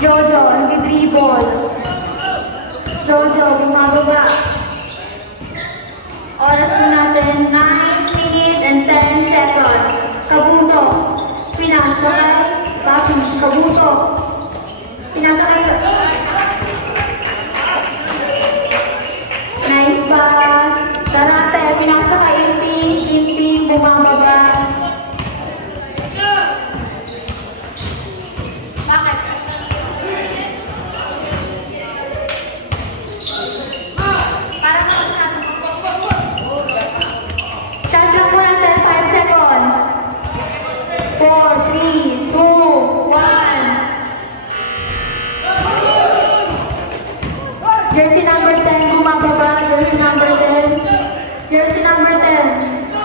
Jojo, nag-dribble. Jojo, bumababa. Oras po natin, 9 minutes and 10 seconds. Kabuto. Pinasakay. Papi, Kabuto. Pinasakay. Nice pass. Tarate, pinasakay yung team, bumababa. Jersey number 10, bumababa. Jersey number 10. Jersey number 10.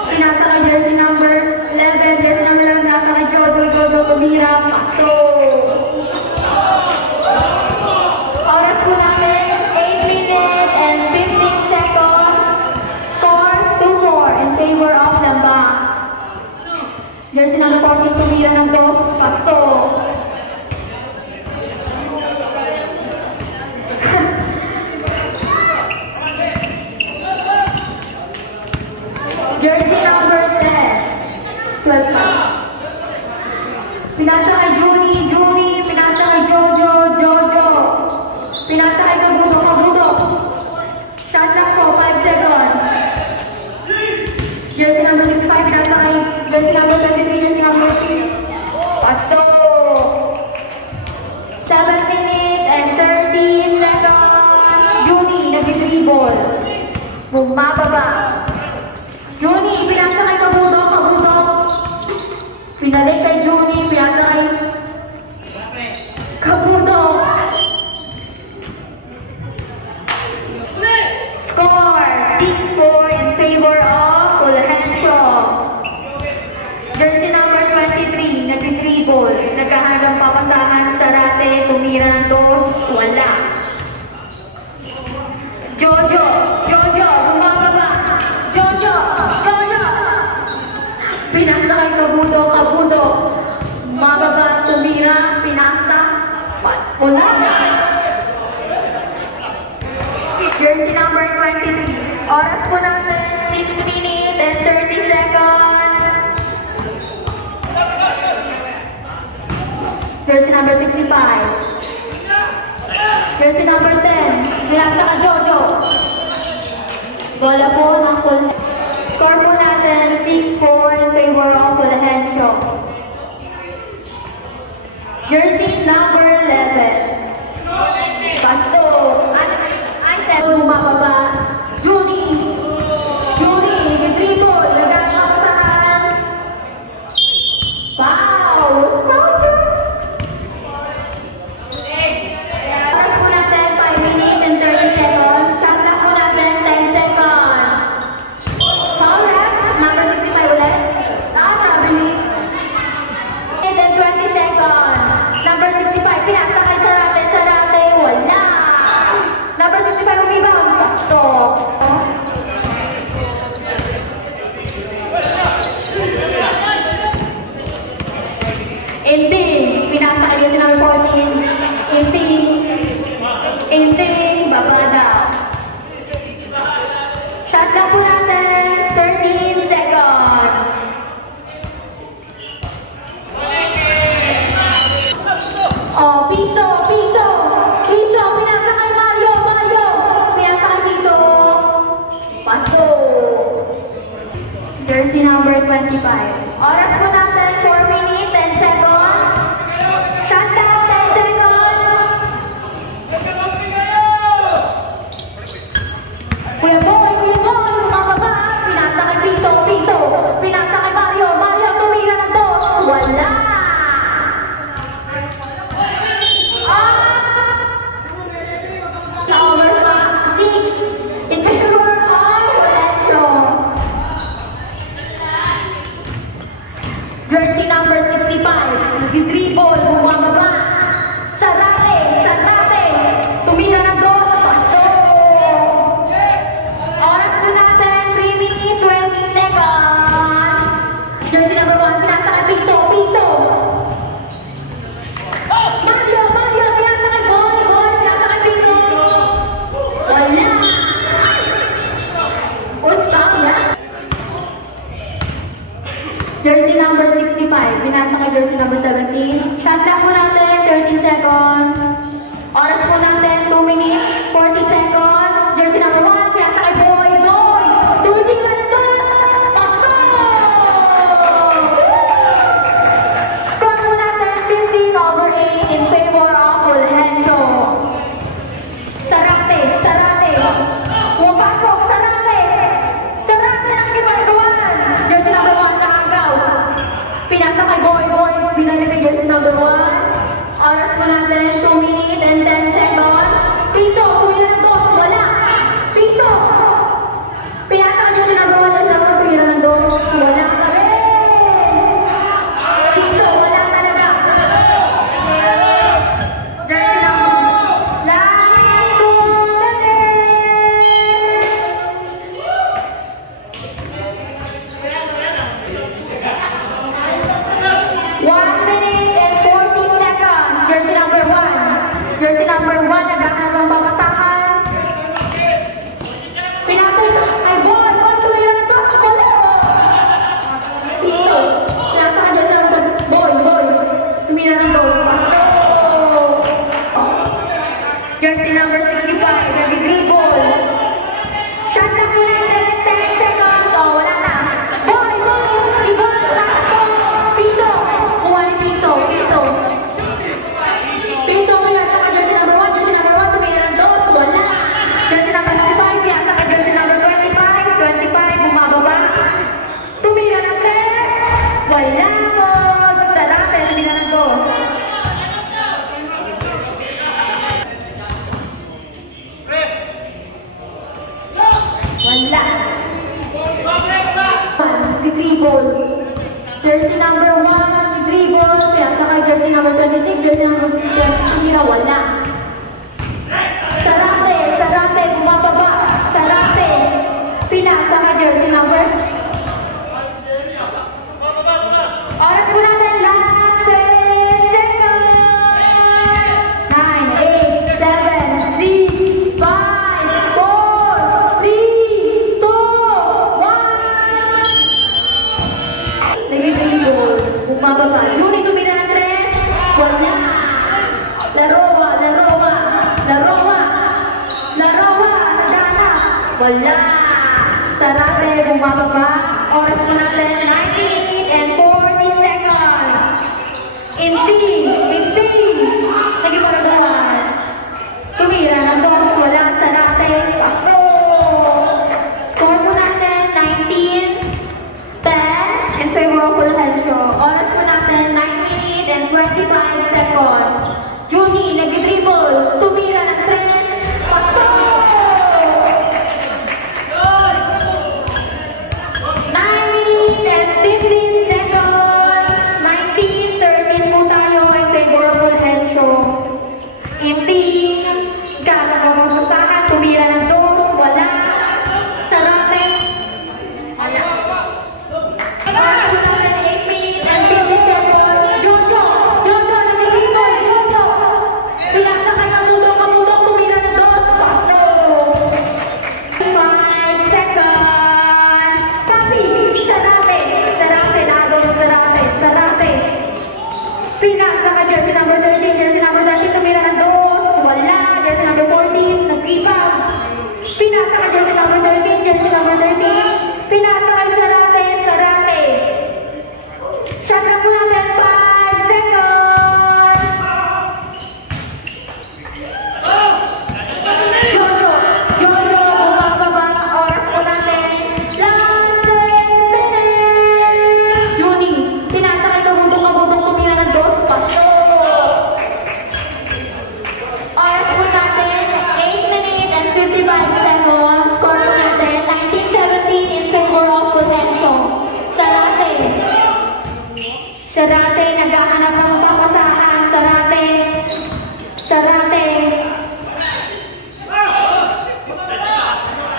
Pinasa kay jersey number 11. Jersey number 11, nasa kay Jojo. Tumira. Paso. Oras po namin, 8 minutes and 15 seconds. Score 2-4 in favor of Lamba. Jersey number 14, tumira ng dos. Paso. Jersey number 10. 12 pa. Pinasa kay Juni. Pinasa kay Jojo. Pinasa kay Kabuto. Shot lang po, 5 seconds. Jersey number 65. Pinasa kay jersey number 23. Jersey number 6. Paso. 7 minutes and 30 seconds. Juni, nag-dribble. Bumababa. Juni, pinasa kay Kabuto. Pinalik kay Juni, pinasa kay Kabuto. Score 6-4 in favor of Fulgencio. Jersey number 23, nag-dribble. Nagkahandang papasahan, Sarate, tumira ng dos, wala. Jojo, bumababa. Jojo. Pinasa kay Kabuto. Mababa, tumira, pinasa. Wala. Jersey number 23. Oras po natin, 6 minutes and 30 seconds. Jersey number 65. Jersey number 10. Pinasa kay Jojo. Bola po ng Fulgencio. Score po natin, 6-4 in favor of Fulgencio. Jersey number 11. Paso. Ay, bumababa. Juni, dribble. Nagkakapasahan. Wow! Oras po natin, 5 minutes and 30 seconds. Shot lang po natin, 10 seconds. Foul rep, number 65 ulit. Nakakabili. And then 20 seconds. Number 65, pinasa kay Sarate, wala. Number 65, rebound. Pasto. Pinasa kay si number 14. 18, babada. Shot lang po natin, 13 seconds. Oh, piso. Pinasa kay Mario. Pinasa kay Piso. Paso. Jersey number 25. Oras po natin, 4 minutes, 10 seconds. Shot down, 10 seconds. Kuya Boy, mababa. Pinasa kay Piso. Pinasa kay Mario. Tumira ng dos. Wala. Over 6 in favor of Fulgencio. Jersey number 65, pinasa kay jersey number 17. Shot clock po natin, 30 seconds. Oras po natin, 2 minutes, 40 seconds. Jersey number 1, pinasa kay Boy. Tuting na na to! Pasok! Score po natin, 15/8 in favor of Fulgencio. Sarate. Pumapasok, Sarate ang kipaggawan. Jersey number 1, nakagaw. Pinasa kay Boy. Binalik kay jersey number 1. Oras po natin, 2 minutes and 10 seconds. Piso, tumira ng dos, wala. Piso. Pinasa kay jersey number 1, tumira ng dos, wala ka rin. Piso, wala talaga. Jersey number, last 2 minutes. 1 minute and 40 seconds. Jersey number 1. Jersey number 1, naghahanap ng papasahan. Pinasa ay Boy, tumira ng dos, wala. Piso. Pinasa kay jersey number Boy. Tumira ng dos, pasok. Jersey number 65, nag-dribble. Shot clock po natin, 10 seconds. Wala na. Boy, si Boy, pasok. Piso. Kuha ni Piso. Piso, pinasa kay jersey number 1. Jersey number 1, tumira ng dos, wala. Jersey number 65, pinasa kay jersey number 25. Bumababa. Tumira ng 3. Wala po. Sarate, tumira ng dos. Wala. Dribble. Jersey number 1, dribble. Pinasa kay jersey number 26. Jersey number 26, wala. Sarate, bumababa. Sarate. Pinasa kay jersey number. Oras po natin, last 10 seconds. 9, 8, 7, 6, 5, 4, 3, 2, 1. Nag-dribble. Bumababa. Yuni, tumira ng 3. Wala. Larowa. Dana. Wala. Sarate, bumababa. Oras po natin, 19 and 40 seconds. Inti. Nagipagagawan. Tumira ng dos, wala. Sarate, pasok. Score po natin, 19-10 in favor of Fulgencio. Oras po natin, 9 minutes and 25 seconds. Juni, nag-dribble. Tumira ng 3. Pasok! 9 minutes and 15 seconds. 19-13 po tayo in favor of Fulgencio. Hindi. Gagawang basahan. Tumira ng dos. Wala. Sarate. Wala. Oras po natin, 8 minutes and 50 seconds. Jojo, nag-dribble. Jojo. Pinasa kay Kamudong. Tumira ng dos. Pasok. 5 seconds. Papi. Sarate. Nagawang Sarate. Pinasa kay jersey number 13. Jersey number 13, tumira ng dos. Wala. Jersey number 14, nag-ibang. Pinasa kay jersey number 13. Jersey number 13. Pinasa kay Sarate. Shot clock po natin, 5 seconds. Jojo, bumababa. Oras po natin, last 10 minutes. Juni, pinasa kay Kabutong. Tumira ng dos. Pasok. Oras po natin, 8 minutes and 55 seconds. Score po natin, 19-17 in favor of Fulgencio. Sarate, naghahanap ng papasahan. Sarate.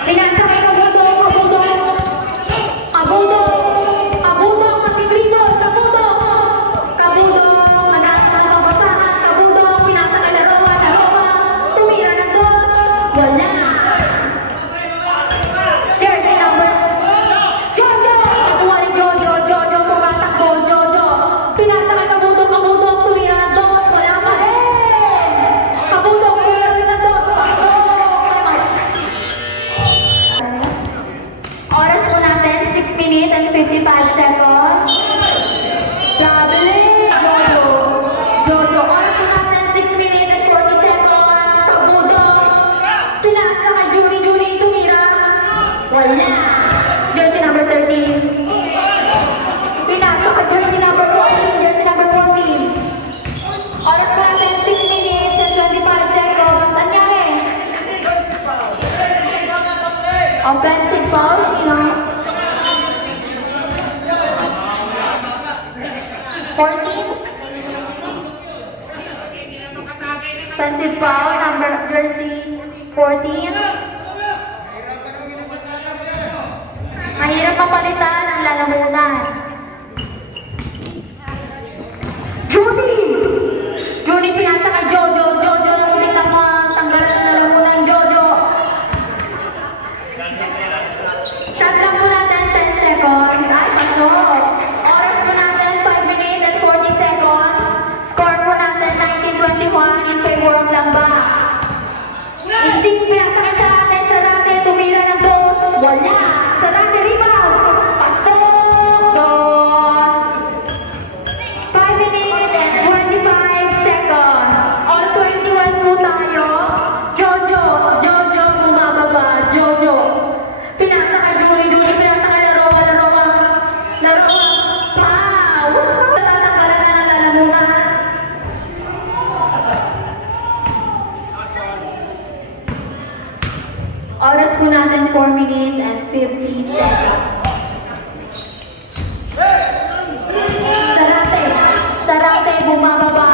Pinasa kay Kabutong. Nag-dribble. Kabutong, naghahanap ng papasahan. Kabutong, pinasa kay Larowa. Tumira ng dos. Wala. Jersey number Jojo. Jojo, pumasa Offensive foul, sino? 14. Offensive foul, number jersey 14. Mahirap mapalitan ang lalamunan. Judy, pinasa kay Jojo. Jojo, ulit ang tanggalan ng lalamunan. Jojo. Shot lang po natin 10 seconds. Ay, pasok. Oras po natin 5 minutes and 40 seconds. Score po natin 19-21 in favor of Lamba. Hindi pinasa kay Sarate. Sarate, tumira ng dos. Wala. Sarate, rebound. Pasok. Dos. 5 minutes and 25 seconds. All 21 po tayo. Jojo, bumababa. Jojo. Pinasa kay Judy, pinasa kay Laroa. Pow! Tatanggalan na ng lalamunan. Oras po natin 4 minutes and 50 seconds. Sarate, bumababa.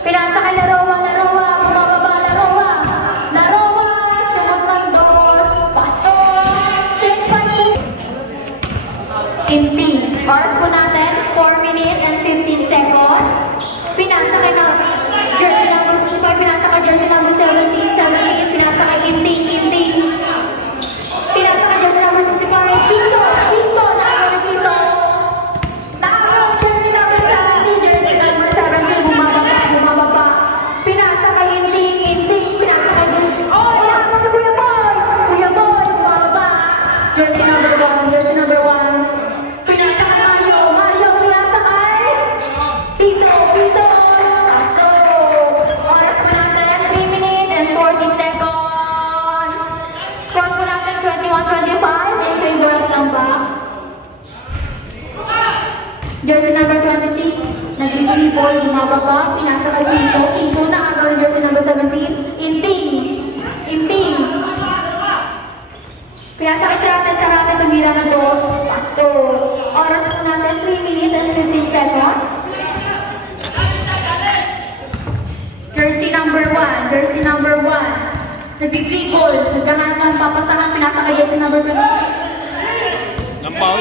Pinasa kay Laroa, bumababa, Laroa, sumot ng dos, pasok, 10-5. Inti. Oras po natin, 4 minutes and 15 seconds. Pinasa kay jersey number 65, pinasa kay jersey number 17, pinasa kay Inti. Pinasa kay jersey number 65, Piso, Nakakaroon jersey number 70, jersey number 70, bumababa. Pinasa kay Inti, pinasa kay jersey. Oh, lahat na Kuya Boy, bumababa. Jersey number 1, pinasa kay Mario, pinasa kay Piso, pasok. Oras po natin, 3 minutes and 40 seconds. Score po natin 21-25 in favor of Lamba. Jersey number 26, nag-dribble ball, bumababa, pinasa kay Piso, nakagawin jersey number 17, Inting. Pinasa kay Sarate, tumira na dos, pasok. Oras po natin, 3 minutes and 15 seconds. Jersey number 1. Nag-dribble, nagkahanap ng papasahan, pinasa kay jersey number 20. Lampaul?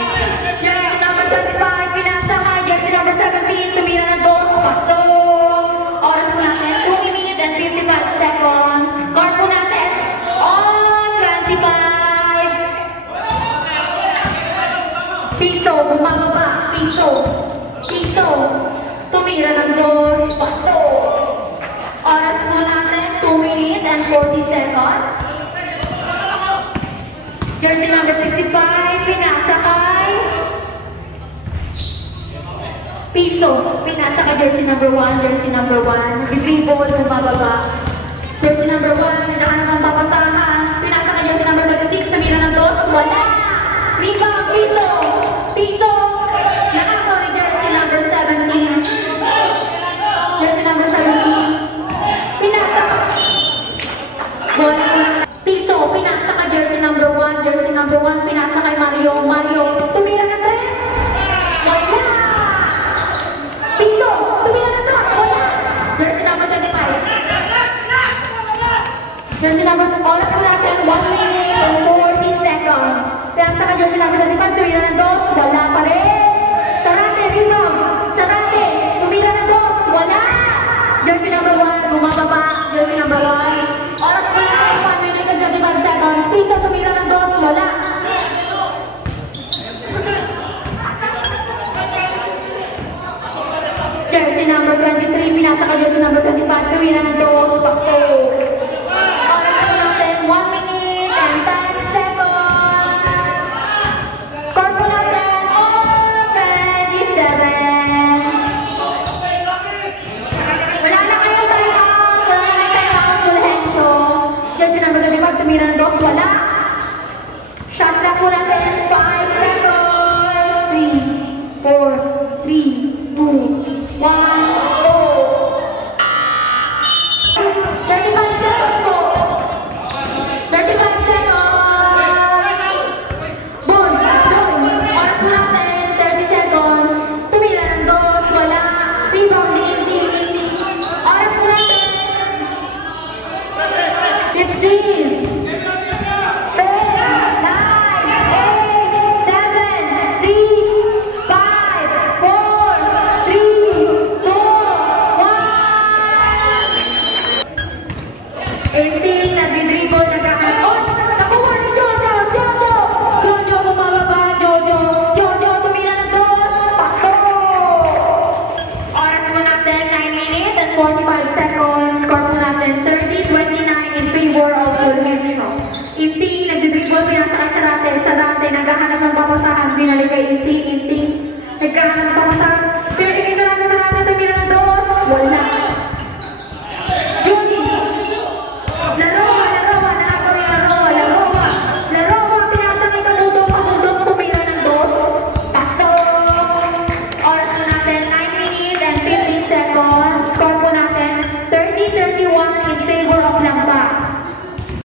Jersey number 25, pinasa kay jersey number 17, tumira na dos, pasok. Oras po natin, 2 minutes and 55 seconds. Score po natin, 25. Piso, bumababa, Piso. Tumira ng dos, pasok. Oras po natin, 2 minutes and 40 seconds. Jersey number 65, pinasa kay Piso. Pinasa kay jersey number 1. Nag-dribble, bumababa. Jersey number 1, nagdaan naman papasahan. Pinasa kay jersey number 26, tumira ng dos, wala. Rebound, Piso. Nakakawin jersey number 17. Jersey number 17. Pinasa. Bola. Piso, pinasa ka jersey number 1. Pinasa kay Mario. Tumira na 3. Wala. Piso, tumira na 3. Wala. Jersey number 25. Jersey number, oras po natin, 1 minute and 40 seconds. Pinasa ka jersey number 25, tumira na 2. Wala pa rin. Sarate, rebound. Tumira na 2. Wala. Jersey number 1, bumababa. Jersey number 1. Oras po natin, 1 minute and 25 seconds. Piso, tumira ng 2. Wala. Hinahanap ng papasahan, binalik kay